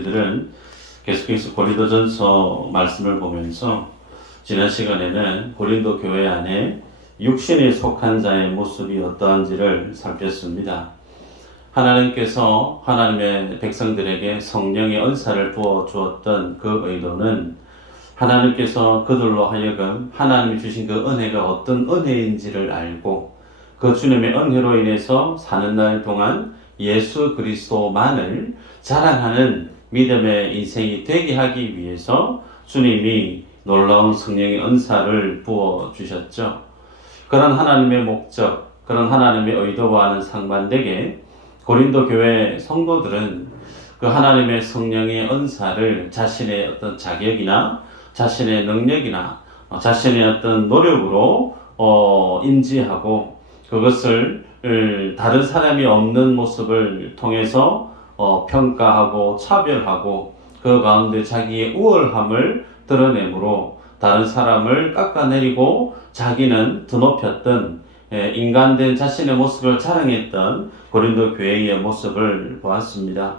우리들은 계속해서 고린도전서 말씀을 보면서 지난 시간에는 고린도 교회 안에 육신에 속한 자의 모습이 어떠한지를 살폈습니다. 하나님께서 하나님의 백성들에게 성령의 은사를 부어 주었던 그 의도는 하나님께서 그들로 하여금 하나님이 주신 그 은혜가 어떤 은혜인지를 알고 그 주님의 은혜로 인해서 사는 날 동안 예수 그리스도만을 자랑하는 믿음의 인생이 되게 하기 위해서 주님이 놀라운 성령의 은사를 부어 주셨죠. 그런 하나님의 목적, 그런 하나님의 의도와는 상반되게 고린도 교회 성도들은 그 하나님의 성령의 은사를 자신의 어떤 자격이나 자신의 능력이나 자신의 어떤 노력으로 인지하고 그것을 다른 사람이 없는 모습을 통해서 평가하고 차별하고 그 가운데 자기의 우월함을 드러내므로 다른 사람을 깎아내리고 자기는 드높였던 인간된 자신의 모습을 자랑했던 고린도 교회의 모습을 보았습니다.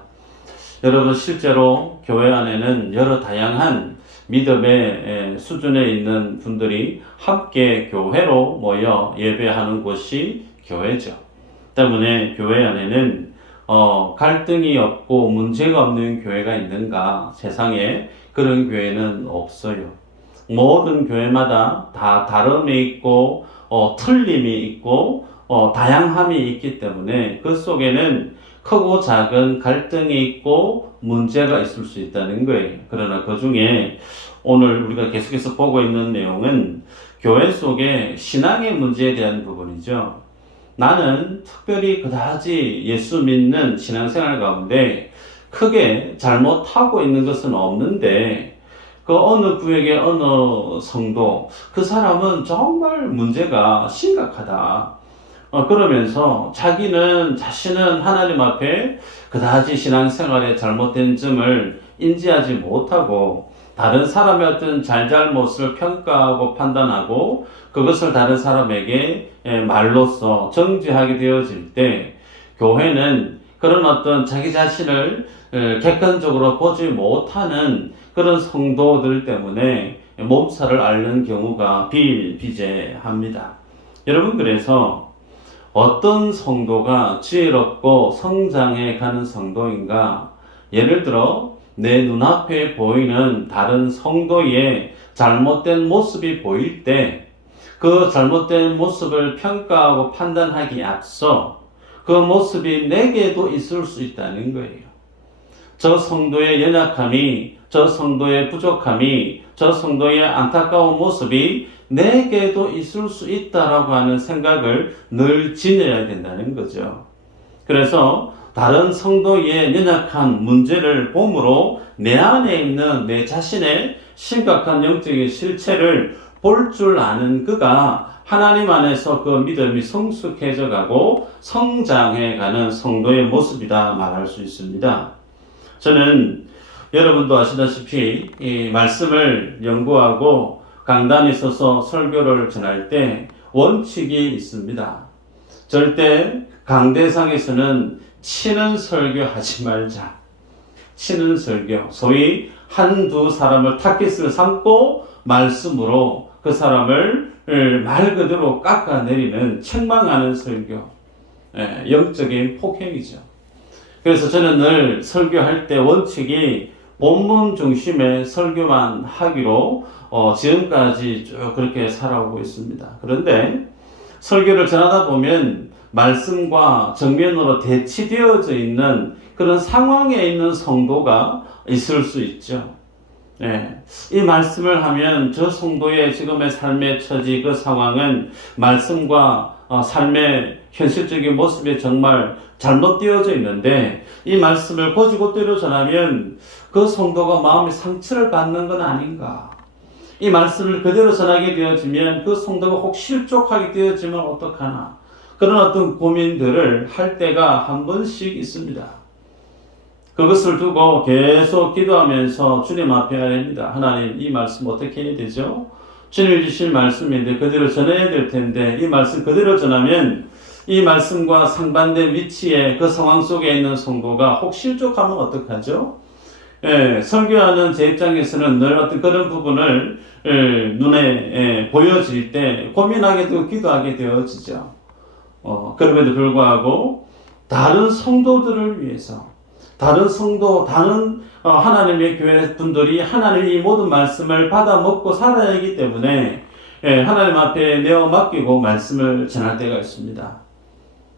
여러분, 실제로 교회 안에는 여러 다양한 믿음의 수준에 있는 분들이 함께 교회로 모여 예배하는 곳이 교회죠. 때문에 교회 안에는 갈등이 없고 문제가 없는 교회가 있는가? 세상에 그런 교회는 없어요. 모든 교회마다 다 다름이 있고 틀림이 있고 다양함이 있기 때문에 그 속에는 크고 작은 갈등이 있고 문제가 있을 수 있다는 거예요. 그러나 그 중에 오늘 우리가 계속해서 보고 있는 내용은 교회 속의 신앙의 문제에 대한 부분이죠. 나는 특별히 그다지 예수 믿는 신앙생활 가운데 크게 잘못하고 있는 것은 없는데 그 어느 구역의 어느 성도, 그 사람은 정말 문제가 심각하다. 그러면서 자신은 하나님 앞에 그다지 신앙생활에 잘못된 점을 인지하지 못하고 다른 사람의 어떤 잘잘못을 평가하고 판단하고 그것을 다른 사람에게 말로써 정죄하게 되어질 때 교회는 그런 어떤 자기 자신을 객관적으로 보지 못하는 그런 성도들 때문에 몸살을 앓는 경우가 비일비재합니다. 여러분, 그래서 어떤 성도가 지혜롭고 성장해 가는 성도인가? 예를 들어 내 눈앞에 보이는 다른 성도의 잘못된 모습이 보일 때 그 잘못된 모습을 평가하고 판단하기에 앞서 그 모습이 내게도 있을 수 있다는 거예요. 저 성도의 연약함이, 저 성도의 부족함이, 저 성도의 안타까운 모습이 내게도 있을 수 있다라고 하는 생각을 늘 지녀야 된다는 거죠. 그래서 다른 성도의 연약한 문제를 봄으로 내 안에 있는 내 자신의 심각한 영적인 실체를 볼 줄 아는 그가 하나님 안에서 그 믿음이 성숙해져 가고 성장해 가는 성도의 모습이다 말할 수 있습니다. 저는 여러분도 아시다시피 이 말씀을 연구하고 강단에 서서 설교를 전할 때 원칙이 있습니다. 절대 강대상에서는 치는 설교하지 말자. 치는 설교, 소위 한두 사람을 타깃을 삼고 말씀으로 그 사람을 말 그대로 깎아내리는 책망하는 설교, 영적인 폭행이죠. 그래서 저는 늘 설교할 때 원칙이 본문 중심의 설교만 하기로 지금까지 쭉 그렇게 살아오고 있습니다. 그런데 설교를 전하다 보면 말씀과 정면으로 대치되어져 있는 그런 상황에 있는 성도가 있을 수 있죠. 이 말씀을 하면 저 성도의 지금의 삶의 처지, 그 상황은 말씀과 삶의 현실적인 모습에 정말 잘못되어져 있는데 이 말씀을 곧이곧대로 전하면 그 성도가 마음의 상처를 받는 건 아닌가. 이 말씀을 그대로 전하게 되어지면 그 성도가 혹 실족하게 되어지면 어떡하나. 그런 어떤 고민들을 할 때가 한 번씩 있습니다. 그것을 두고 계속 기도하면서 주님 앞에 해야 됩니다. 하나님, 이 말씀 어떻게 해야 되죠? 주님이 주신 말씀인데 그대로 전해야 될 텐데 이 말씀 그대로 전하면 이 말씀과 상반된 위치에 그 상황 속에 있는 성도가 혹 실족하면 어떡하죠? 설교하는 제 입장에서는 늘 어떤 그런 부분을 눈에 보여질 때 고민하게 되고 기도하게 되어지죠. 그럼에도 불구하고 다른 성도들을 위해서 다른 성도, 다른 하나님의 교회 분들이 하나님의 이 모든 말씀을 받아 먹고 살아야 하기 때문에 하나님 앞에 내어 맡기고 말씀을 전할 때가 있습니다.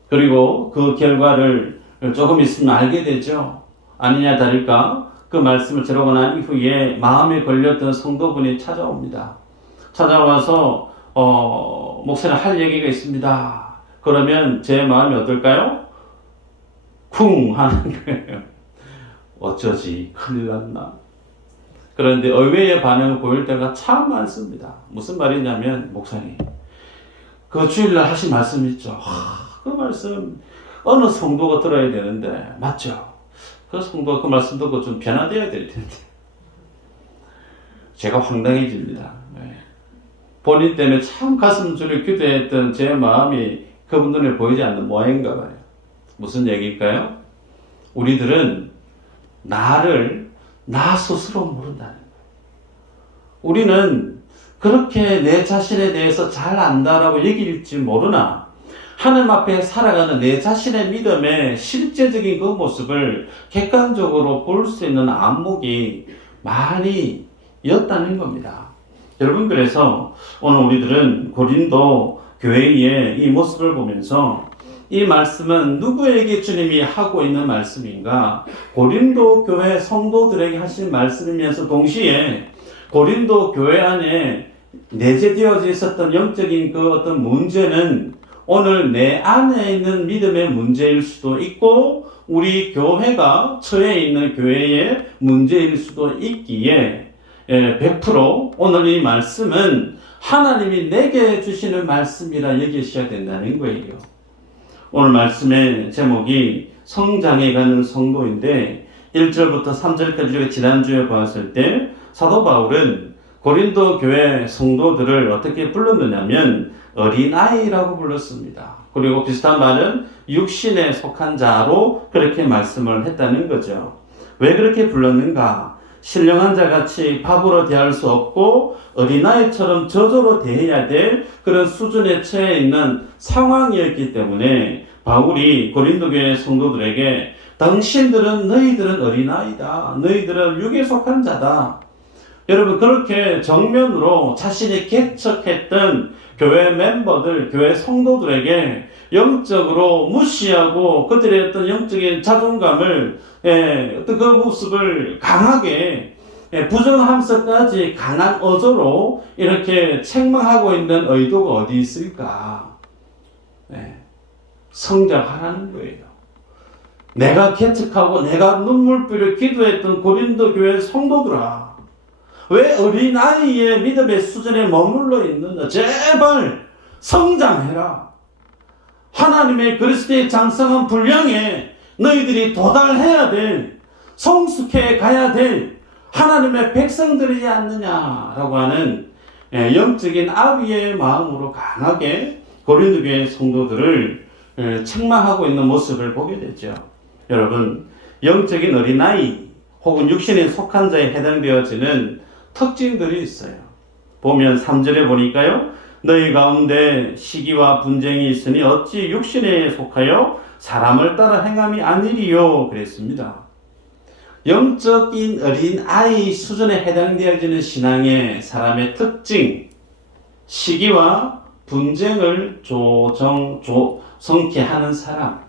그리고 그 결과를 조금 있으면 알게 되죠. 아니냐 다를까 그 말씀을 들어오고 난 이후에 마음에 걸렸던 성도분이 찾아옵니다. 찾아와서 목사님 할 얘기가 있습니다. 그러면 제 마음이 어떨까요? 쿵 하는 거예요. 어쩌지 큰일 났나. 그런데 의외의 반응을 보일 때가 참 많습니다. 무슨 말이냐면 목사님 그 주일날 하신 말씀 있죠. 그 말씀 어느 성도가 들어야 되는데 맞죠? 그 성도가 그 말씀 듣고 좀 변화되어야 될 텐데 제가 황당해집니다. 본인 때문에 참 가슴 졸여 기도했던 제 마음이 그분 눈에 보이지 않는 모양인가 봐요. 무슨 얘기일까요? 우리들은 나를 나 스스로 모른다는 거예요. 우리는 그렇게 내 자신에 대해서 잘 안다라고 얘기일지 모르나 하나님 앞에 살아가는 내 자신의 믿음의 실제적인 그 모습을 객관적으로 볼 수 있는 안목이 많이 였다는 겁니다. 여러분, 그래서 오늘 우리들은 고린도 교회의 이 모습을 보면서 이 말씀은 누구에게 주님이 하고 있는 말씀인가? 고린도 교회 성도들에게 하신 말씀이면서 동시에 고린도 교회 안에 내재되어져 있었던 영적인 그 어떤 문제는 오늘 내 안에 있는 믿음의 문제일 수도 있고 우리 교회가 처해 있는 교회의 문제일 수도 있기에 100% 오늘 이 말씀은 하나님이 내게 주시는 말씀이라 여기셔야 된다는 거예요. 오늘 말씀의 제목이 성장해가는 성도인데 1절부터 3절까지 우리가 지난주에 봤을 때 사도 바울은 고린도 교회 성도들을 어떻게 불렀느냐면 어린아이라고 불렀습니다. 그리고 비슷한 말은 육신에 속한 자로 그렇게 말씀을 했다는 거죠. 왜 그렇게 불렀는가? 신령한 자같이 바보로 대할 수 없고 어린아이처럼 저조로 대해야 될 그런 수준에 처해 있는 상황이었기 때문에 바울이 고린도 교회 성도들에게 너희들은 어린아이다. 너희들은 육에 속한 자다. 여러분, 그렇게 정면으로 자신이 개척했던 교회 멤버들, 교회 성도들에게 영적으로 무시하고 그들의 어떤 영적인 자존감을 어떤 그 모습을 강하게 부정하면서까지 강한 어조로 이렇게 책망하고 있는 의도가 어디 있을까? 성장하라는 거예요. 내가 개척하고 내가 눈물비를 기도했던 고린도 교회 성도들아, 왜 어린아이의 믿음의 수준에 머물러 있느냐? 제발 성장해라. 하나님의 그리스도의 장성한 분량에 너희들이 도달해야 될, 성숙해 가야 될 하나님의 백성들이지 않느냐라고 하는 영적인 아비의 마음으로 강하게 고린도 교회 성도들을 책망하고 있는 모습을 보게 되죠. 여러분, 영적인 어린아이 혹은 육신에 속한 자에 해당되어지는 특징들이 있어요. 보면 3절에 보니까요. 너희 가운데 시기와 분쟁이 있으니 어찌 육신에 속하여 사람을 따라 행함이 아니리요 그랬습니다. 영적인 어린아이 수준에 해당되어지는 신앙의 사람의 특징, 시기와 분쟁을 성케하는 사람.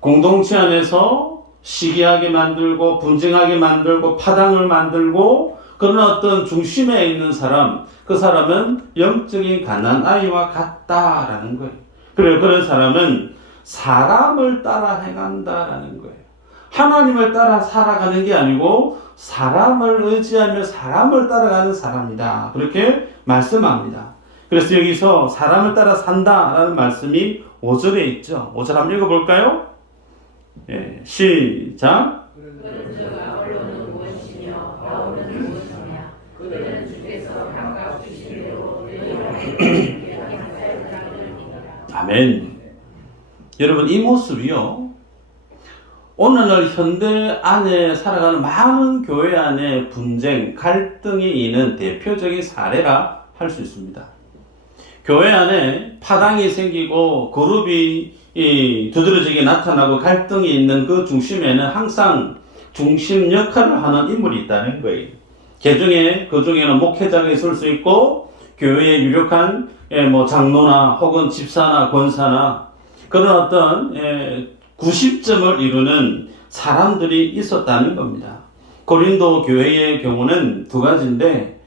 공동체 안에서 시기하게 만들고 분쟁하게 만들고 파당을 만들고 그런 어떤 중심에 있는 사람, 그 사람은 영적인 가난아이와 같다라는 거예요. 그래서 그런 사람은 사람을 따라 행한다라는 거예요. 하나님을 따라 살아가는 게 아니고 사람을 의지하며 사람을 따라가는 사람이다. 그렇게 말씀합니다. 그래서 여기서 사람을 따라 산다라는 말씀이 5절에 있죠. 5절 한번 읽어볼까요? 시작. 아멘. 여러분, 이 모습이요, 오늘날 현대 안에 살아가는 많은 교회 안에 분쟁, 갈등이 있는 대표적인 사례라 할 수 있습니다. 교회 안에 파당이 생기고 그룹이 두드러지게 나타나고 갈등이 있는 그 중심에는 항상 중심 역할을 하는 인물이 있다는 거예요. 그 중에는 목회자가 있을 수 있고 교회의 유력한 장로나 혹은 집사나 권사나 그런 어떤 90점을 이루는 사람들이 있었다는 겁니다. 고린도 교회의 경우는 두 가지인데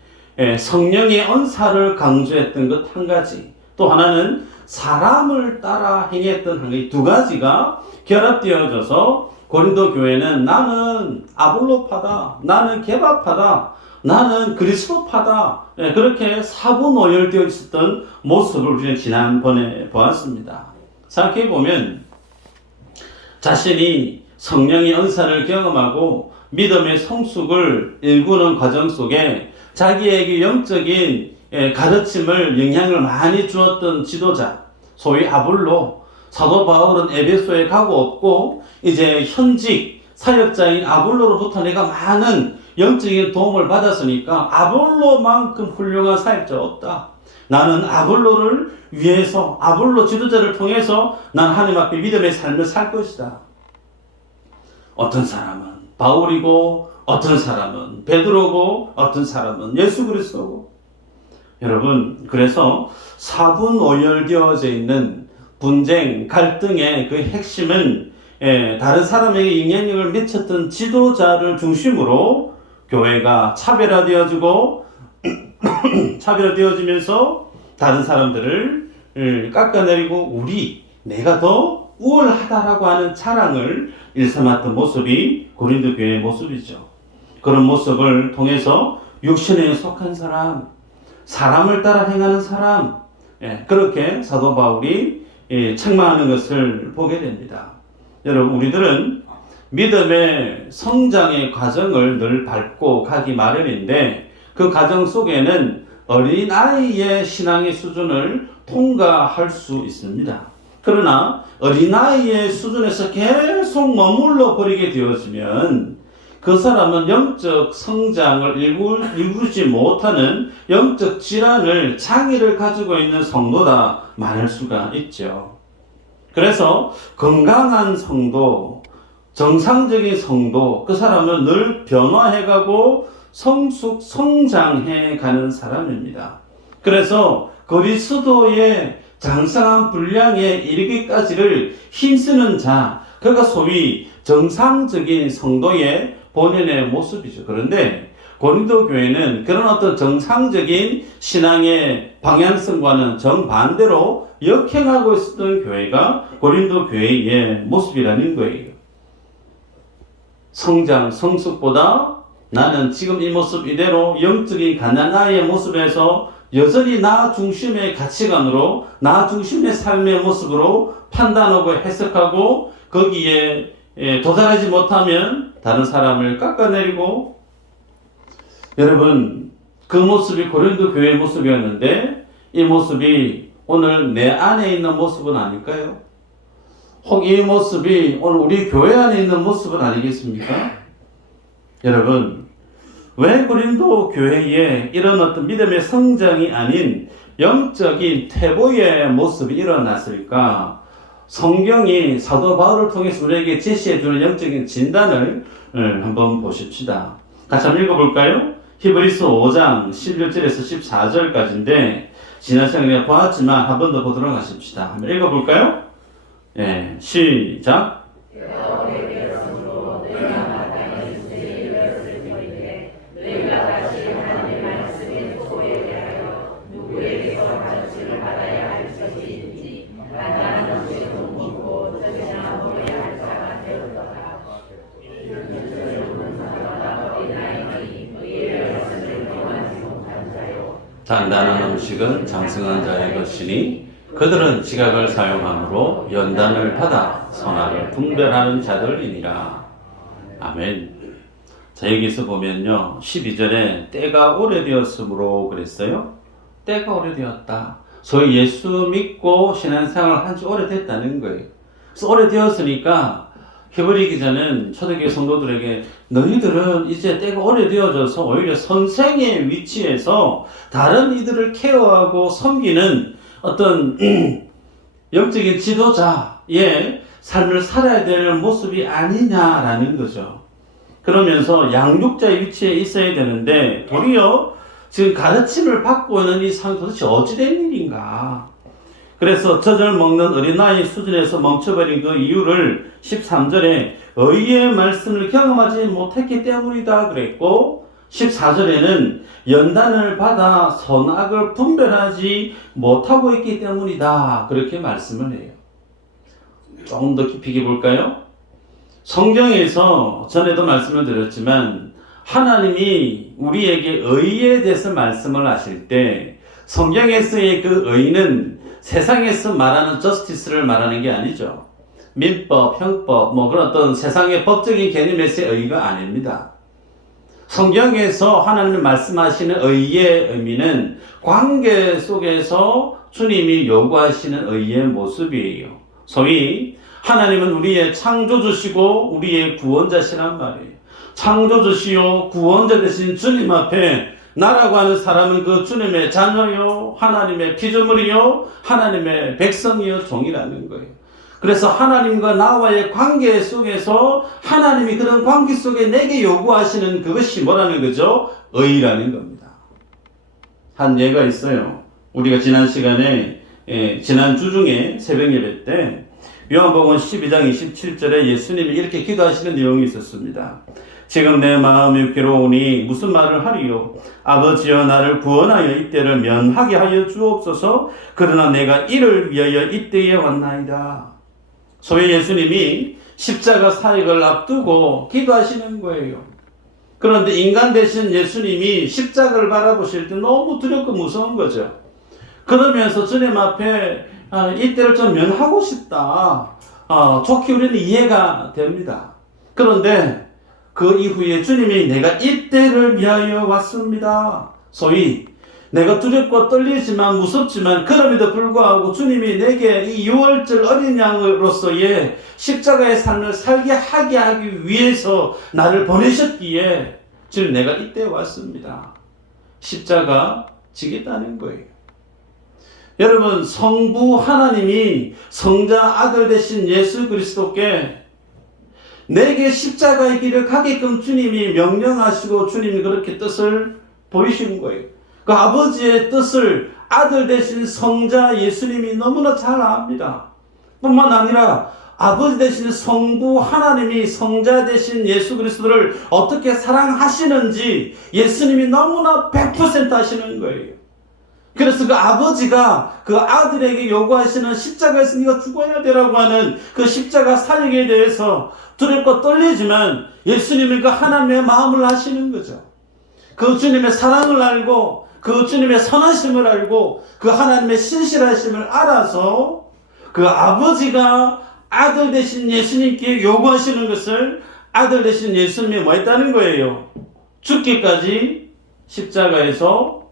성령의 언사를 강조했던 것 한 가지, 또 하나는 사람을 따라 행했던 한 가지, 두 가지가 결합되어져서 고린도 교회는 나는 아볼로파다, 나는 게바파다, 나는 그리스도파다, 그렇게 사분오열되어 있었던 모습을 우리는 지난번에 보았습니다. 생각해보면 자신이 성령의 은사를 경험하고 믿음의 성숙을 일구는 과정 속에 자기에게 영적인 가르침을 영향을 많이 주었던 지도자, 소위 아볼로, 사도 바울은 에베소에 가고 없고 이제 현직 사역자인 아볼로로부터 내가 많은 영적인 도움을 받았으니까 아볼로만큼 훌륭한 사역자 없다. 나는 아볼로를 위해서, 아볼로 지도자를 통해서 난 하나님 앞에 믿음의 삶을 살 것이다. 어떤 사람은 바울이고, 어떤 사람은 베드로고, 어떤 사람은 예수 그리스도고. 여러분, 그래서 사분오열되어져 있는 분쟁, 갈등의 그 핵심은 다른 사람에게 영향력을 미쳤던 지도자를 중심으로 교회가 차별화되어지고 차별화되어지면서 다른 사람들을 깎아내리고 내가 더 우월하다라고 하는 자랑을 일삼았던 모습이 고린도 교회의 모습이죠. 그런 모습을 통해서 육신에 속한 사람, 사람을 따라 행하는 사람, 그렇게 사도 바울이 책망하는 것을 보게 됩니다. 여러분, 우리들은 믿음의 성장의 과정을 늘 밟고 가기 마련인데 그 과정 속에는 어린아이의 신앙의 수준을 통과할 수 있습니다. 그러나 어린아이의 수준에서 계속 머물러 버리게 되어지면 그 사람은 영적 성장을 이루지 못하는 영적 질환을, 장애를 가지고 있는 성도다 말할 수가 있죠. 그래서 건강한 성도, 정상적인 성도, 그 사람은 늘 변화해가고 성장해가는 사람입니다. 그래서 그리스도의 장성한 분량에 이르기까지를 힘쓰는 자, 그가 소위 정상적인 성도의 본연의 모습이죠. 그런데 고린도 교회는 그런 어떤 정상적인 신앙의 방향성과는 정반대로 역행하고 있었던 교회가 고린도 교회의 모습이라는 거예요. 성장, 성숙보다 나는 지금 이 모습 이대로 영적인 가난아이의 모습에서 여전히 나 중심의 가치관으로, 나 중심의 삶의 모습으로 판단하고 해석하고 거기에 도달하지 못하면 다른 사람을 깎아내리고, 여러분, 그 모습이 고린도 교회의 모습이었는데 이 모습이 오늘 내 안에 있는 모습은 아닐까요? 혹 이 모습이 오늘 우리 교회 안에 있는 모습은 아니겠습니까? 여러분, 왜 고린도 교회에 이런 어떤 믿음의 성장이 아닌 영적인 퇴보의 모습이 일어났을까? 성경이 사도 바울을 통해서 우리에게 제시해주는 영적인 진단을 한번 보십시다. 같이 한번 읽어볼까요? 히브리서 5장 11절에서 14절까지인데 지난 시간에 보았지만 한 번 더 보도록 하십시다. 한번 읽어볼까요? 시작. 단단한 음식은 장성한 자의 것이니 그들은 지각을 사용함으로 연단을 받아 선악을 분별하는 자들이니라. 아멘. 자, 여기서 보면요, 12절에 때가 오래되었으므로 그랬어요. 때가 오래되었다. 소위 예수 믿고 신앙생활을 한 지 오래됐다는 거예요. 그래서 오래되었으니까 히브리 기자는 초대교회 성도들에게 너희들은 이제 때가 오래되어져서 오히려 선생의 위치에서 다른 이들을 케어하고 섬기는 어떤 영적인 지도자의 삶을 살아야 될 모습이 아니냐라는 거죠. 그러면서 양육자의 위치에 있어야 되는데 도리어 지금 가르침을 받고 있는 이 상황이 도대체 어찌된 일인가. 그래서 젖을 먹는 어린아이 수준에서 멈춰버린 그 이유를 13절에 의의 말씀을 경험하지 못했기 때문이다 그랬고, 14절에는 연단을 받아 선악을 분별하지 못하고 있기 때문이다 그렇게 말씀을 해요. 조금 더 깊이 볼까요? 성경에서 전에도 말씀을 드렸지만 하나님이 우리에게 의에 대해서 말씀을 하실 때 성경에서의 그 의는 세상에서 말하는 저스티스를 말하는 게 아니죠. 민법, 형법, 그런 어떤 세상의 법적인 개념에서의 의가 아닙니다. 성경에서 하나님이 말씀하시는 의의 의미는 관계 속에서 주님이 요구하시는 의의 모습이에요. 소위 하나님은 우리의 창조주시고 우리의 구원자시란 말이에요. 창조주시요 구원자 되신 주님 앞에 나라고 하는 사람은 그 주님의 자녀요, 하나님의 피조물이요, 하나님의 백성이요, 종이라는 거예요. 그래서 하나님과 나와의 관계 속에서 하나님이 그런 관계 속에 내게 요구하시는 그것이 뭐라는 거죠? 의라는 겁니다. 한 예가 있어요. 우리가 지난 시간에 지난 주 중에 새벽 예배 때 요한복음 12장 27절에 예수님이 이렇게 기도하시는 내용이 있었습니다. 지금 내 마음이 괴로우니 무슨 말을 하리요? 아버지여 나를 구원하여 이때를 면하게 하여 주옵소서. 그러나 내가 이를 위하여 이때에 왔나이다. 소위 예수님이 십자가 사역을 앞두고 기도하시는 거예요. 그런데 인간 되신 예수님이 십자가를 바라보실 때 너무 두렵고 무서운 거죠. 그러면서 주님 앞에 이때를 좀 면하고 싶다. 좋게 우리는 이해가 됩니다. 그런데 그 이후에 주님이 내가 이때를 위하여 왔습니다. 소위 내가 두렵고 떨리지만 무섭지만 그럼에도 불구하고 주님이 내게 이 6월절 어린 양으로서의 십자가의 삶을 살게 하기 위해서 나를 보내셨기에 주님 내가 이때 왔습니다. 십자가 지겠다는 거예요. 여러분, 성부 하나님이 성자 아들 되신 예수 그리스도께 내게 십자가의 길을 가게끔 주님이 명령하시고 주님이 그렇게 뜻을 보이시는 거예요. 그 아버지의 뜻을 아들 되신 성자 예수님이 너무나 잘 압니다. 뿐만 아니라 아버지 되신 성부 하나님이 성자 되신 예수 그리스도를 어떻게 사랑하시는지 예수님이 너무나 100% 하시는 거예요. 그래서 그 아버지가 그 아들에게 요구하시는 십자가에서 네가 죽어야 되라고 하는 그 십자가 사역에 대해서 두렵고 떨리지만 예수님이 그 하나님의 마음을 아시는 거죠. 그 주님의 사랑을 알고 그 주님의 선하심을 알고 그 하나님의 신실하심을 알아서 그 아버지가 아들 되신 예수님께 요구하시는 것을 아들 되신 예수님이 뭐 했다는 거예요? 죽기까지 십자가에서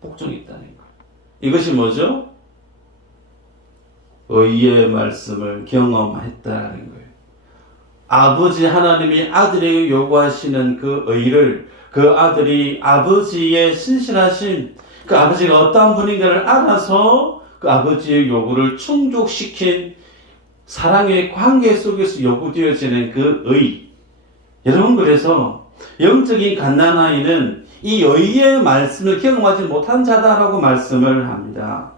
복종했다는 거예요. 이것이 뭐죠? 의의 말씀을 경험했다는 거예요. 아버지 하나님이 아들에게 요구하시는 그 의를 그 아들이 아버지의 신실하심, 그 아버지가 어떠한 분인가를 알아서 그 아버지의 요구를 충족시킨 사랑의 관계 속에서 요구되어지는 그 의. 여러분, 그래서 영적인 갓난아이는 이 의의 말씀을 경험하지 못한 자다라고 말씀을 합니다.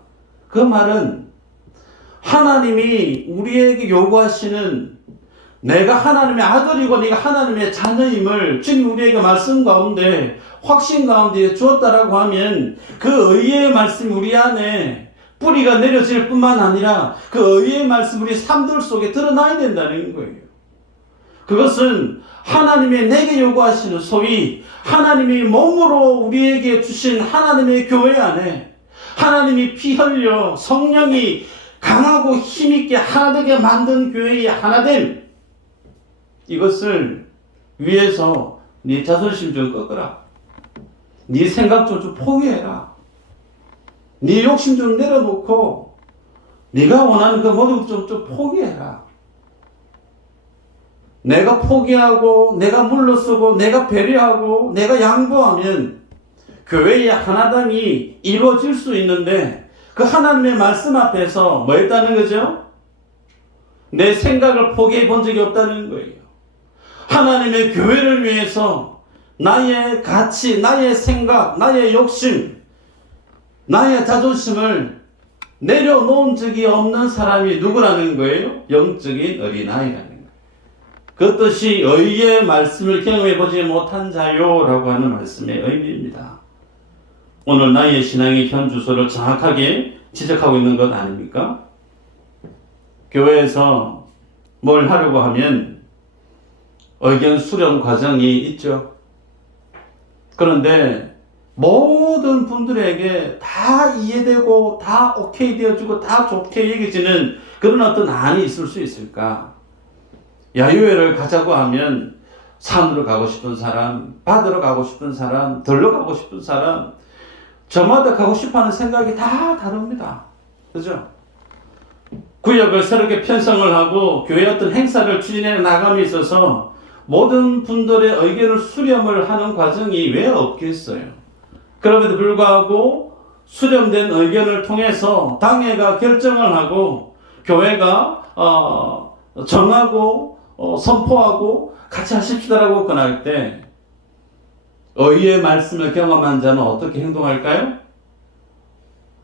그 말은 하나님이 우리에게 요구하시는 내가 하나님의 아들이고 네가 하나님의 자녀임을 주님 우리에게 말씀 가운데 확신 가운데 주었다라고 하면 그 의의 말씀이 우리 안에 뿌리가 내려질 뿐만 아니라 그 의의 말씀 우리 삶들 속에 드러나야 된다는 거예요. 그것은 하나님이 내게 요구하시는 소위 하나님이 몸으로 우리에게 주신 하나님의 교회 안에 하나님이 피 흘려 성령이 강하고 힘있게 하나되게 만든 교회의 하나됨, 이것을 위해서 네 자존심 좀 꺾어라. 네 생각 좀 포기해라. 네 욕심 좀 내려놓고 네가 원하는 그 모든 좀 포기해라. 내가 포기하고 내가 물러서고 내가 배려하고 내가 양보하면 교회의 하나됨이 이루어질 수 있는데 그 하나님의 말씀 앞에서 뭐 했다는 거죠? 내 생각을 포기해 본 적이 없다는 거예요. 하나님의 교회를 위해서 나의 가치, 나의 생각, 나의 욕심, 나의 자존심을 내려놓은 적이 없는 사람이 누구라는 거예요? 영적인 어린아이라는 거예요. 그 뜻이 의의 말씀을 경험해 보지 못한 자요라고 하는 말씀의 의미입니다. 오늘 나의 신앙의 현 주소를 정확하게 지적하고 있는 것 아닙니까? 교회에서 뭘 하려고 하면 의견 수렴 과정이 있죠. 그런데 모든 분들에게 다 이해되고 다 오케이 되어주고 다 좋게 여겨지는 그런 어떤 안이 있을 수 있을까? 야유회를 가자고 하면 산으로 가고 싶은 사람, 바다로 가고 싶은 사람, 들러 가고 싶은 사람, 저마다 가고 싶어하는 생각이 다 다릅니다. 그죠? 구역을 새롭게 편성을 하고 교회 어떤 행사를 추진해 나감에 있어서 모든 분들의 의견을 수렴을 하는 과정이 왜 없겠어요? 그럼에도 불구하고 수렴된 의견을 통해서 당회가 결정을 하고 교회가 정하고 선포하고 같이 하십시다라고 권할 때 의의 말씀을 경험한 자는 어떻게 행동할까요?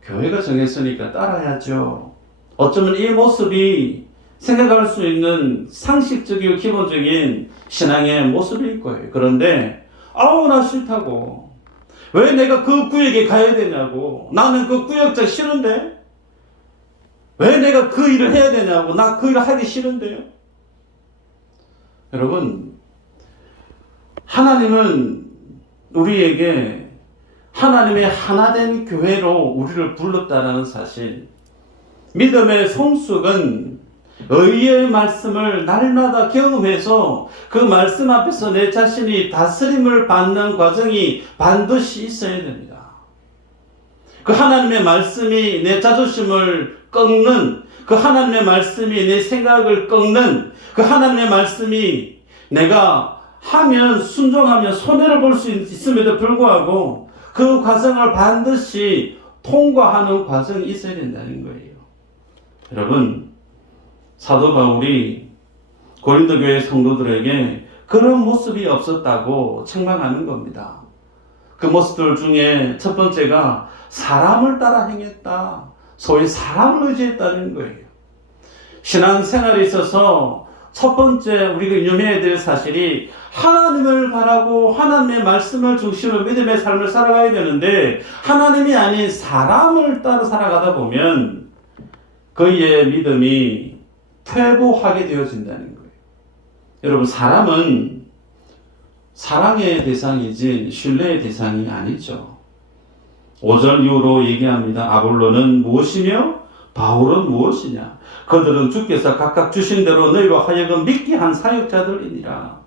교회가 정했으니까 따라야죠. 어쩌면 이 모습이 생각할 수 있는 상식적이고 기본적인 신앙의 모습일 거예요. 그런데 나 싫다고. 왜 내가 그 구역에 가야 되냐고. 나는 그 구역자 싫은데. 왜 내가 그 일을 해야 되냐고. 나 그 일을 하기 싫은데요. 여러분, 하나님은 우리에게 하나님의 하나된 교회로 우리를 불렀다는 사실, 믿음의 성숙은 의의 말씀을 날마다 경험해서 그 말씀 앞에서 내 자신이 다스림을 받는 과정이 반드시 있어야 됩니다. 그 하나님의 말씀이 내 자존심을 꺾는, 그 하나님의 말씀이 내 생각을 꺾는, 그 하나님의 말씀이 내가 하면 순종하면 손해를 볼 수 있음에도 불구하고 그 과정을 반드시 통과하는 과정이 있어야 된다는 거예요. 여러분, 사도 바울이 고린도 교회 성도들에게 그런 모습이 없었다고 책망하는 겁니다. 그 모습들 중에 첫 번째가 사람을 따라 행했다. 소위 사람을 의지했다는 거예요. 신앙생활에 있어서 첫 번째 우리가 유념해야 될 사실이 하나님을 바라고 하나님의 말씀을 중심으로 믿음의 삶을 살아가야 되는데 하나님이 아닌 사람을 따라 살아가다 보면 그의 믿음이 퇴보하게 되어진다는 거예요. 여러분, 사람은 사랑의 대상이지 신뢰의 대상이 아니죠. 5절 이후로 얘기합니다. 아볼로는 무엇이며 바울은 무엇이냐? 그들은 주께서 각각 주신 대로 너희로 하여금 믿게 한 사역자들이니라.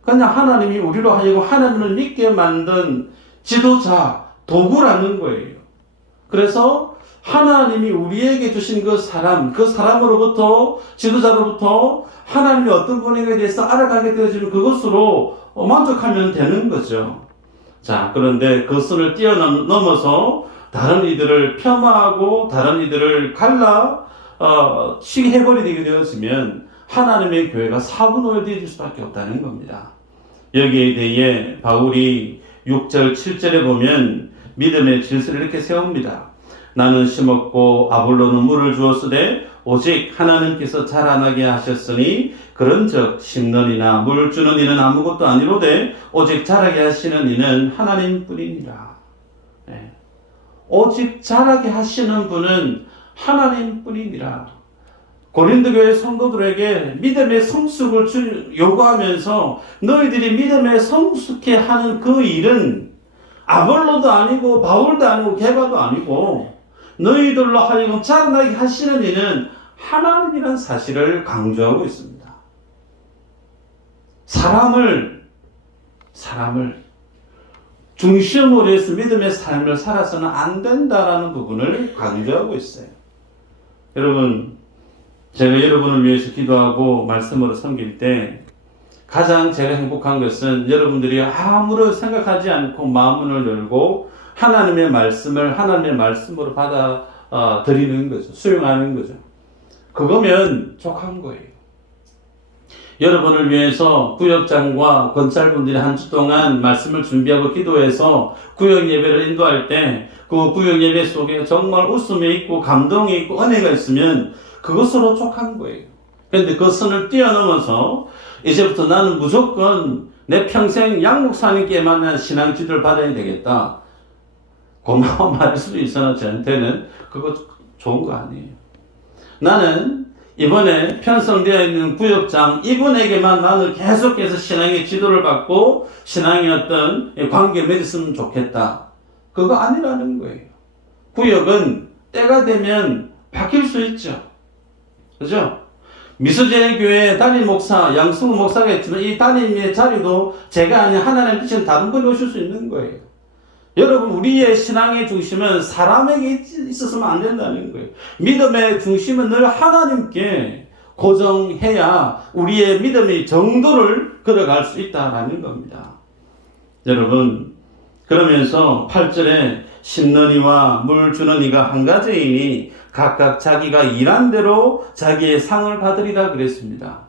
그냥 하나님이 우리로 하여금 하나님을 믿게 만든 지도자, 도구라는 거예요. 그래서 하나님이 우리에게 주신 그 사람으로부터, 지도자로부터 하나님이 어떤 분에게 대해서 알아가게 되어지는 그것으로 만족하면 되는 거죠. 자, 그런데 그 선을 뛰어넘어서 다른 이들을 폄하하고 다른 이들을 치해버리게 되어지면 하나님의 교회가 사분오열되어질 수밖에 없다는 겁니다. 여기에 대해 바울이 6절, 7절에 보면 믿음의 질서를 이렇게 세웁니다. 나는 심었고 아볼로는 물을 주었으되 오직 하나님께서 자라나게 하셨으니 그런즉 심는 이나 물 주는 이는 아무것도 아니로되 오직 자라게 하시는 이는 하나님뿐이니라. 네. 오직 자라게 하시는 분은 하나님뿐이니라. 고린도 교회 성도들에게 믿음의 성숙을 요구하면서 너희들이 믿음에 성숙해 하는 그 일은 아볼로도 아니고 바울도 아니고 게바도 아니고 너희들로 하여금 자라나게 하시는 이는 하나님이라는 사실을 강조하고 있습니다. 사람을 중심으로 해서 믿음의 삶을 살아서는 안 된다라는 부분을 강조하고 있어요. 여러분, 제가 여러분을 위해서 기도하고 말씀으로 섬길 때 가장 제가 행복한 것은 여러분들이 아무런 생각하지 않고 마음문을 열고 하나님의 말씀을 하나님의 말씀으로 받아 드리는 거죠. 수용하는 거죠. 그거면 족한 거예요. 여러분을 위해서 구역장과 권찰분들이 한 주 동안 말씀을 준비하고 기도해서 구역 예배를 인도할 때 그 구역 예배 속에 정말 웃음이 있고 감동이 있고 은혜가 있으면 그것으로 족한 거예요. 그런데 그 선을 뛰어넘어서 이제부터 나는 무조건 내 평생 양목사님께 만난 신앙 지도를 받아야 되겠다. 고마운 말일 수도 있으나 저한테는 그거 좋은 거 아니에요. 나는 이번에 편성되어 있는 구역장 이분에게만 나는 계속해서 신앙의 지도를 받고 신앙의 어떤 관계를 맺었으면 좋겠다. 그거 아니라는 거예요. 구역은 때가 되면 바뀔 수 있죠. 그죠? 미수제 교회 담임 목사, 양승우 목사가 있지만 이 담임의 자리도 제가 아닌 하나님 뜻인 다른 분이 오실 수 있는 거예요. 여러분, 우리의 신앙의 중심은 사람에게 있었으면 안 된다는 거예요. 믿음의 중심은 늘 하나님께 고정해야 우리의 믿음의 정도를 걸어갈 수 있다라는 겁니다. 여러분, 그러면서 8절에 심는 이와 물 주는 이가 한 가지이니 각각 자기가 일한 대로 자기의 상을 받으리라 그랬습니다.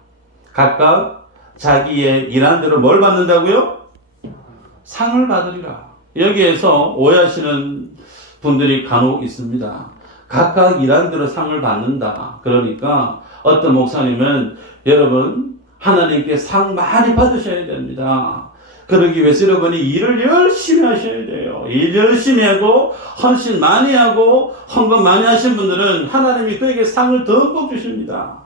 각각 자기의 일한 대로 뭘 받는다고요? 상을 받으리라. 여기에서 오해하시는 분들이 간혹 있습니다. 각각 일한 대로 상을 받는다. 그러니까 어떤 목사님은 여러분 하나님께 상 많이 받으셔야 됩니다. 그러기 위해서 여러분이 일을 열심히 하셔야 돼요. 일 열심히 하고 헌신 많이 하고 헌금 많이 하신 분들은 하나님이 그에게 상을 더 주십니다.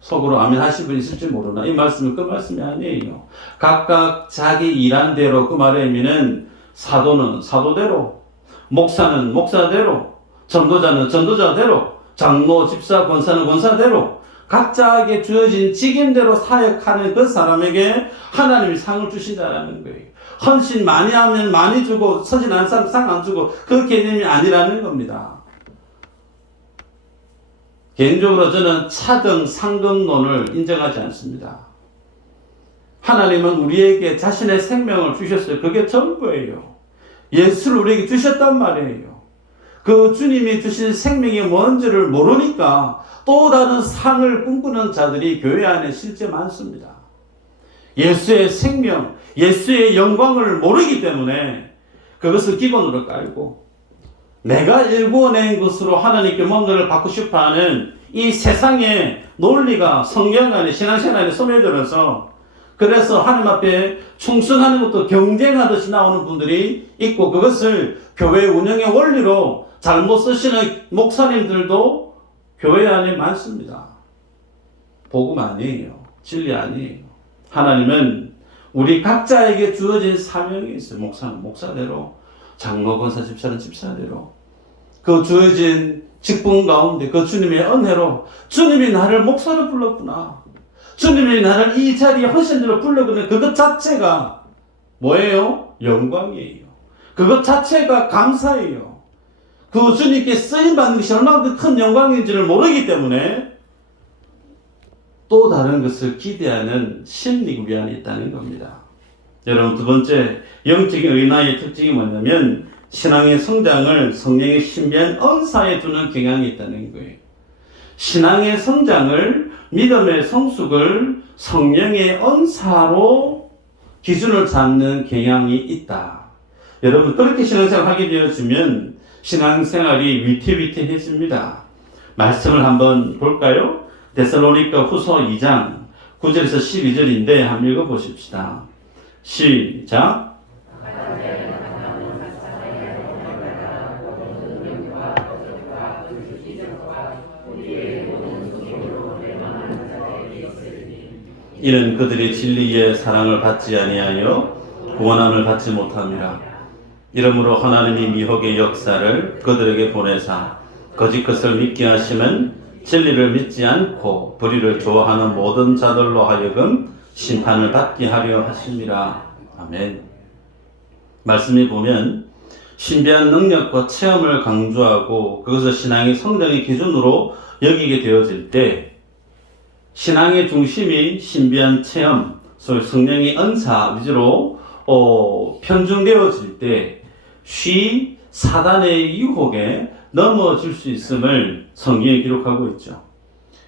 속으로 아멘 하신 분 있을지 모르나 이 말씀은 그 말씀이 아니에요. 각각 자기 일한 대로, 그 말의 의미는 사도는 사도대로, 목사는 목사대로, 전도자는 전도자대로, 장로, 집사, 권사는 권사대로 각자에게 주어진 직임대로 사역하는 그 사람에게 하나님이 상을 주신다는 거예요. 헌신 많이 하면 많이 주고 헌신 안 하면 상 안 주고 그 개념이 아니라는 겁니다. 개인적으로 저는 차등 상등론을 인정하지 않습니다. 하나님은 우리에게 자신의 생명을 주셨어요. 그게 전부예요. 예수를 우리에게 주셨단 말이에요. 그 주님이 주신 생명이 뭔지를 모르니까 또 다른 상을 꿈꾸는 자들이 교회 안에 실제 많습니다. 예수의 생명, 예수의 영광을 모르기 때문에 그것을 기본으로 깔고 내가 일구어낸 것으로 하나님께 뭔가를 받고 싶어하는 이 세상의 논리가 성경 안에 신앙생활 안에 스며들어서 그래서 하나님 앞에 충성하는 것도 경쟁하듯이 나오는 분들이 있고 그것을 교회 운영의 원리로 잘못 쓰시는 목사님들도 교회 안에 많습니다. 복음 아니에요. 진리 아니에요. 하나님은 우리 각자에게 주어진 사명이 있어요. 목사는 목사대로, 장로, 권사, 집사는 집사대로 그 주어진 직분 가운데 그 주님의 은혜로 주님이 나를 목사로 불렀구나. 주님이 나를 이 자리에 헌신으로 불렀구나. 그것 자체가 뭐예요? 영광이에요. 그것 자체가 감사예요. 그 주님께 쓰임받는 것이 얼마나 큰 영광인지를 모르기 때문에 또 다른 것을 기대하는 심리가 우리 안에 있다는 겁니다. 여러분, 두 번째 영적인 의나의 특징이 뭐냐면 신앙의 성장을 성령의 신비한 은사에 두는 경향이 있다는 거예요. 신앙의 성장을, 믿음의 성숙을 성령의 은사로 기준을 잡는 경향이 있다. 여러분, 그렇게 신앙생활 하게 되어지면 신앙생활이 위태위태해집니다. 말씀을 한번 볼까요? 데살로니가 후서 2장 9절에서 12절인데 한번 읽어보십시다. 시작. 이는 그들이 진리의 사랑을 받지 아니하여 구원함을 받지 못함이라. 이러므로 하나님이 미혹의 역사를 그들에게 보내사 거짓 것을 믿게 하시면 진리를 믿지 않고 불의를 좋아하는 모든 자들로 하여금 심판을 받게 하려 하심이라. 아멘. 말씀에 보면 신비한 능력과 체험을 강조하고 그것을 신앙의 성장의 기준으로 여기게 되어질 때 신앙의 중심이 신비한 체험, 소위 성령의 은사 위주로 편중되어질 때 쉬 사단의 유혹에 넘어질 수 있음을 성경에 기록하고 있죠.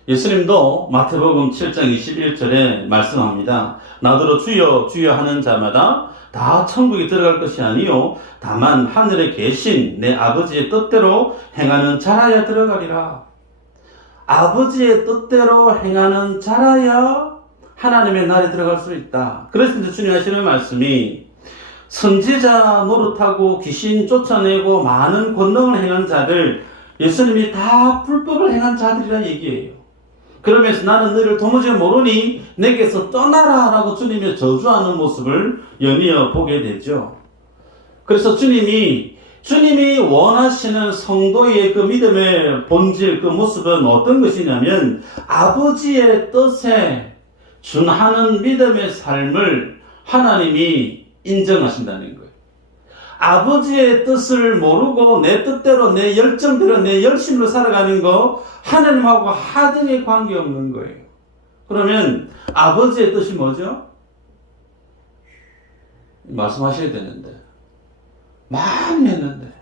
예수님도 마태복음 7장 21절에 말씀합니다. 나더러 주여 주여 하는 자마다 다 천국에 들어갈 것이 아니요 다만 하늘에 계신 내 아버지의 뜻대로 행하는 자라야 들어가리라. 아버지의 뜻대로 행하는 자라야 하나님의 나라에 들어갈 수 있다. 그래서 이제 주님 하시는 말씀이 선지자 노릇하고 귀신 쫓아내고 많은 권능을 행한 자들, 예수님이 다 불법을 행한 자들이라 얘기해요. 그러면서 나는 너를 도무지 모르니 내게서 떠나라 라고 주님이 저주하는 모습을 연이어 보게 되죠. 그래서 주님이 원하시는 성도의 그 믿음의 본질, 그 모습은 어떤 것이냐면 아버지의 뜻에 준하는 믿음의 삶을 하나님이 인정하신다는 거예요. 아버지의 뜻을 모르고 내 뜻대로, 내 열정대로, 내 열심으로 살아가는 거 하나님하고 하등의 관계없는 거예요. 그러면 아버지의 뜻이 뭐죠? 말씀하셔야 되는데 많이 했는데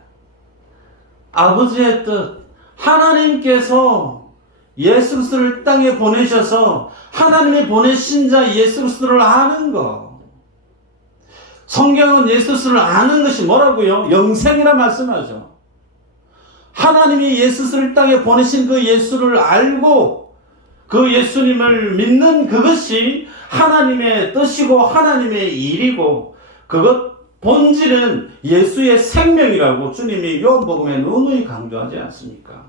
아버지의 뜻, 하나님께서 예수 그리스도를 땅에 보내셔서 하나님의 보내신 자 예수 그리스도를 아는 거. 성경은 예수 그리스도를 아는 것이 뭐라고요? 영생이라 말씀하죠. 하나님이 예수 그리스도를 땅에 보내신 그 예수를 알고 그 예수님을 믿는 그것이 하나님의 뜻이고 하나님의 일이고 그것 본질은 예수의 생명이라고 주님이 요한복음에 누누이 강조하지 않습니까?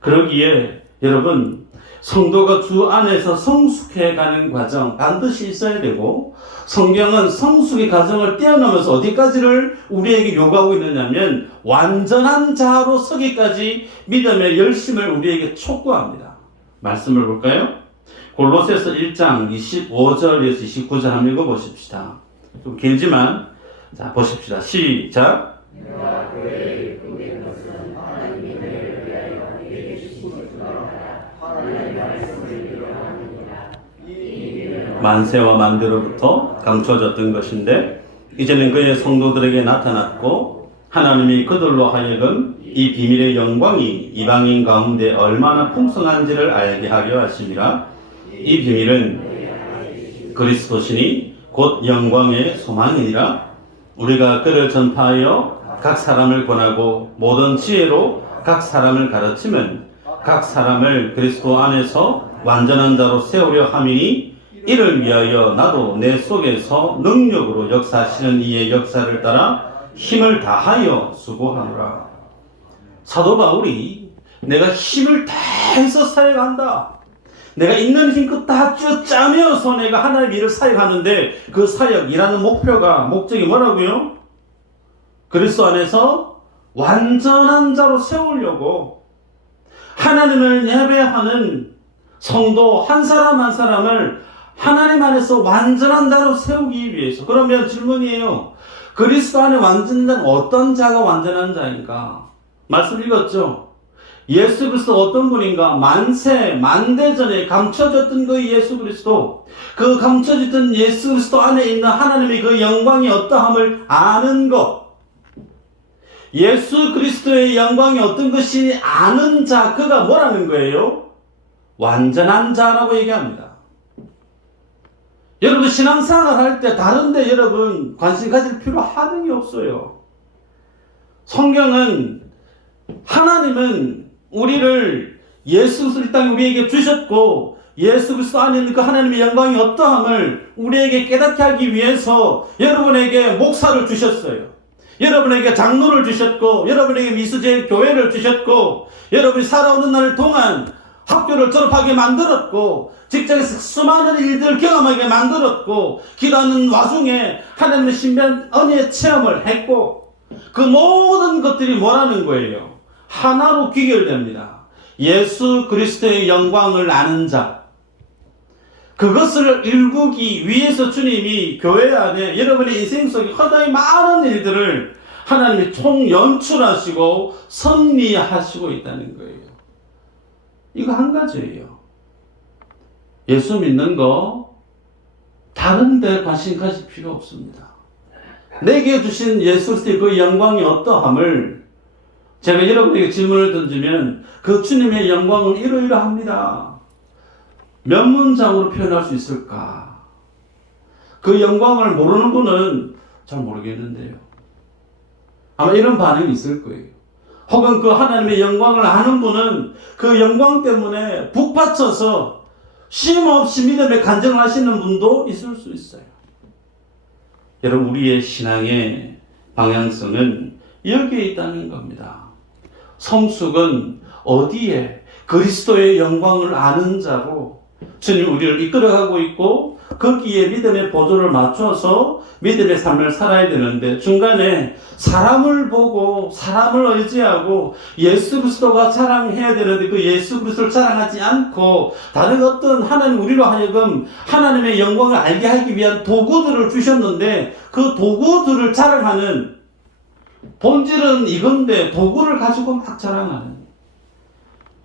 그러기에 여러분, 성도가 주 안에서 성숙해가는 과정 반드시 있어야 되고, 성경은 성숙의 과정을 뛰어넘어서 어디까지를 우리에게 요구하고 있느냐면 완전한 자로 서기까지 믿음의 열심을 우리에게 촉구합니다. 말씀을 볼까요? 골로새서 1장 25절에서 29절 한번 읽어보십시다. 좀 길지만 자 보십시다. 시작. 내가 교회에 이끈 것은 하나님이 너희를 위하여 내게 주신 하나님의 말씀을 이루어합니다. 만세와 만대로부터 감춰졌던 것인데 이제는 그의 성도들에게 나타났고 하나님이 그들로 하여금 이 비밀의 영광이 이방인 가운데 얼마나 풍성한지를 알게 하려 하심이라. 이 비밀은 그리스도시니 곧 영광의 소망이니라. 우리가 그를 전파하여 각 사람을 권하고 모든 지혜로 각 사람을 가르치면 각 사람을 그리스도 안에서 완전한 자로 세우려 함이니 이를 위하여 나도 내 속에서 능력으로 역사하시는 이의 역사를 따라 힘을 다하여 수고하노라. 사도 바울이 내가 힘을 다해서 사역한다. 내가 있는 힘껏 다 쥐어짜면서 내가 하나님의 일을 사역하는데 그 사역, 일하는 목적이 뭐라고요? 그리스도 안에서 완전한 자로 세우려고 하나님을 예배하는 성도 한 사람 한 사람을 하나님 안에서 완전한 자로 세우기 위해서. 그러면 질문이에요. 그리스도 안에 완전한 자는 어떤 자가 완전한 자인가? 말씀 읽었죠? 예수 그리스도 어떤 분인가? 만세, 만대전에 감춰졌던 그 예수 그리스도, 그 감춰졌던 예수 그리스도 안에 있는 하나님의 그 영광이 어떠함을 아는 것. 예수 그리스도의 영광이 어떤 것이 아는 자, 그가 뭐라는 거예요? 완전한 자라고 얘기합니다. 여러분 신앙생활 할 때 다른데 여러분 관심 가질 필요 하등이 없어요. 성경은 하나님은 우리를 예수 그리스도 땅에 우리에게 주셨고 예수 그리스도 안에 있는 그 하나님의 영광이 어떠함을 우리에게 깨닫게 하기 위해서 여러분에게 목사를 주셨어요. 여러분에게 장로를 주셨고 여러분에게 미수제 교회를 주셨고 여러분이 살아오는 날 동안 학교를 졸업하게 만들었고 직장에서 수많은 일들을 경험하게 만들었고 기도하는 와중에 하나님의 신비한 은혜의 체험을 했고 그 모든 것들이 뭐라는 거예요? 하나로 귀결됩니다. 예수 그리스도의 영광을 아는 자. 그것을 일구기 위해서 주님이 교회 안에 여러분의 인생 속에 허다히 많은 일들을 하나님이 총연출하시고 섭리하시고 있다는 거예요. 이거 한 가지예요. 예수 믿는 거 다른 데 관심 가질 필요 없습니다. 내게 주신 예수 그리스도의 그 영광이 어떠함을 제가 여러분에게 질문을 던지면 그 주님의 영광은 이러이러합니다. 몇 문장으로 표현할 수 있을까? 그 영광을 모르는 분은 잘 모르겠는데요. 아마 이런 반응이 있을 거예요. 혹은 그 하나님의 영광을 아는 분은 그 영광 때문에 북받쳐서 쉼없이 믿음에 간증하시는 분도 있을 수 있어요. 여러분, 우리의 신앙의 방향성은 여기에 있다는 겁니다. 성숙은 어디에? 그리스도의 영광을 아는 자로 주님 우리를 이끌어가고 있고 거기에 믿음의 보조를 맞춰서 믿음의 삶을 살아야 되는데 중간에 사람을 보고 사람을 의지하고 예수 그리스도가 자랑해야 되는데 그 예수 그리스도를 자랑하지 않고 다른 어떤 하나님 우리로 하여금 하나님의 영광을 알게 하기 위한 도구들을 주셨는데 그 도구들을 자랑하는 본질은 이건데 도구를 가지고 막 자랑하는.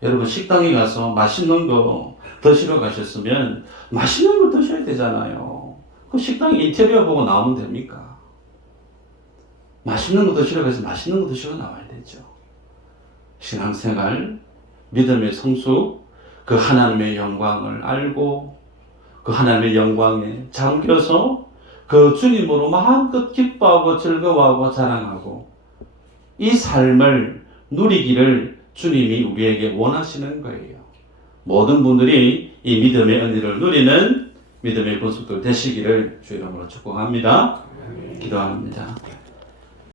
여러분 식당에 가서 맛있는 거 드시러 가셨으면 맛있는 거 드셔야 되잖아요. 그 식당 인테리어 보고 나오면 됩니까? 맛있는 거 드시러 가서 맛있는 거 드시고 나와야 되죠. 신앙생활, 믿음의 성숙, 그 하나님의 영광을 알고 그 하나님의 영광에 잠겨서 그 주님으로 마음껏 기뻐하고 즐거워하고 자랑하고 이 삶을 누리기를 주님이 우리에게 원하시는 거예요. 모든 분들이 이 믿음의 은혜를 누리는 믿음의 권속들 되시기를 주 이름으로 축복합니다. 기도합니다.